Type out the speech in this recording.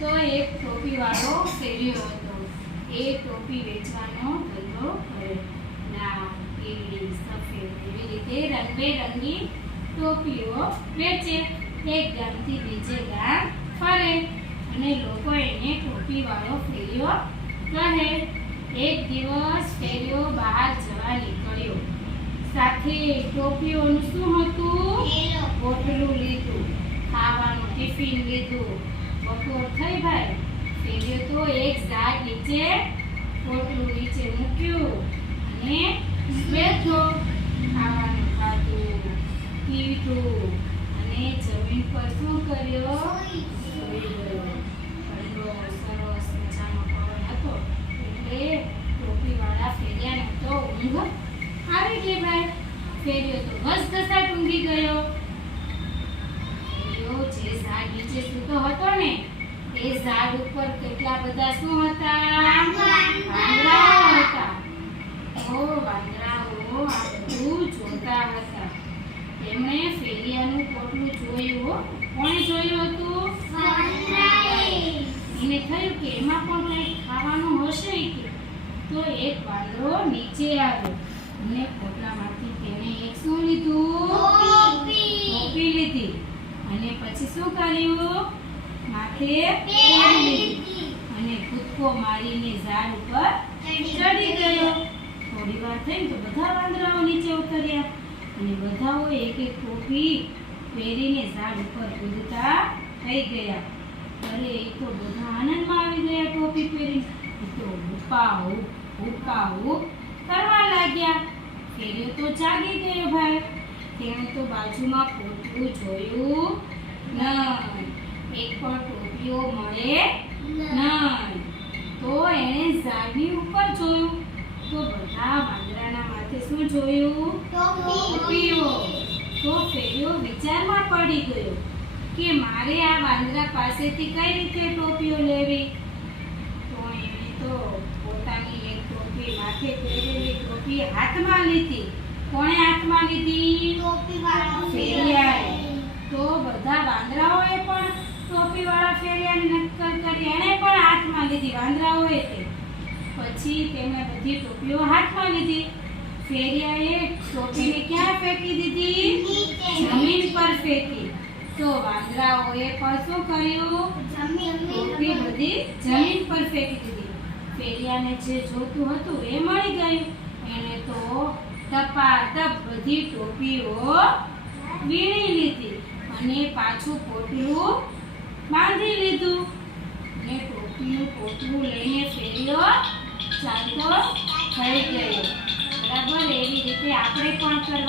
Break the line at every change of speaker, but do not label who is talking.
તો એક ટોપી વાળો ફેર્યો હતો. એ ટોપી વેચવાનો ધંધો કર્યો. લાલ પીળી સફેદ એવી રીતે રંગબેરંગી ટોપીઓ વેચે. એક ગામથી બીજે ગામ ફરે અને લોકો એને ટોપી વાળો ફેર્યો કહે. એક દિવસ ફેર્યો બહાર જવા નીકળ્યો. સાથે ટોપીઓનું શું હતું? હોટલું લીધું. ખાવાનું ટિફિન લીધું. બપોર થઈ ભાઈ. ફેર્યો તો એક ઝાડ નીચે પોટલું નીચે મૂક્યું. અને બેઠો. ખાવાનું ખાધું. પીધું. અને જમીન પર શું કર્યો? સૂઈ ગયો ઠંડો સરસ મજાનો પવન હતો. એટલે ટોપીવાળા ફેર્યાને તો ઊંઘ આવી ગઈ ભાઈ. ફેર્યો તો મસ્ત ઊંઘી ગયો. ફેર્યો જે ઝાડ નીચે સૂતો એ ઝાડ ઉપર કેટલા બધા શું હતા? હતા. ઓ વાંદરાઓ આટલું જોતા હતા. તેમણે ફેરિયાનું પોટલું જોયું. કોણે જોયું હતું? એને થયું કે એમાં પણ કંઈક ખાવાનું હશે કે? તો એક વાંદરો નીચે આવ્યો. અને પોટલામાંથી તેને એક શું લીધું? લીધી. અને પછી શું કર્યું? માથે અને કૂદકો મારીને ઝાડ ઉપર ચડી ગયો. થોડી વાર થઈ તો બધા વાંદરાઓ નીચે ઉતર્યા અને બધાઓ એક એક ટોપી પહેરીને ઝાડ ઉપર કૂદતા થઈ ગયા. અરે એ તો બધા આનંદમાં આવી ગયા ટોપી પહેરીને. તો હુકાહુ હુકાહુ કરવા લાગ્યા. ફેર્યો તો જાગી ગયો ભાઈ. તેણે તો બાજુમાં પોતું જોયું નહીં એક ટોપીઓ મળે નહીં. તો એણે ઝાડની ઉપર જોયું. તો બધા વાંદરાના માથે શું જોયું? ટોપીઓ. તો ફેર્યો વિચારમાં પડી ગયો કે મારે આ વાંદરા પાસેથી કઈ રીતે ટોપીઓ લેવી? તો એણે તો પોતાની એક ટોપી માથે પહેરેલી ટોપી હાથમાં લીધી. કોણે હાથમાં લીધી? ફેરિયાએ. તો બધા પણ ટોપીવાળા નકલ કરી એણે પણ હાથમાં લીધી. વાંદરાઓએ તે. પછી તેમણે બધી ટોપીઓ હાથમાં લીધી. ફેરિયાએ ટોપીને ક્યાં ફેંકી દીધી? જમીન પર ફેંકી. તો વાંદરાઓએ પણ શું કર્યું? ટોપી બધી જમીન પર ફેંકી દીધી. ફેરિયાને જે જોતું હતું એ મળી ગયું. એણે તો ટપાટપ બધી ટોપીઓ વીણી લીધી. અને પાછું પોટલું બાંધી લીધું. ને ટોપીનું પોટલું લઈને ફેર્યો ચાલતો થઈ ગયો બરાબર, એવી રીતે આપણે પણ કરવા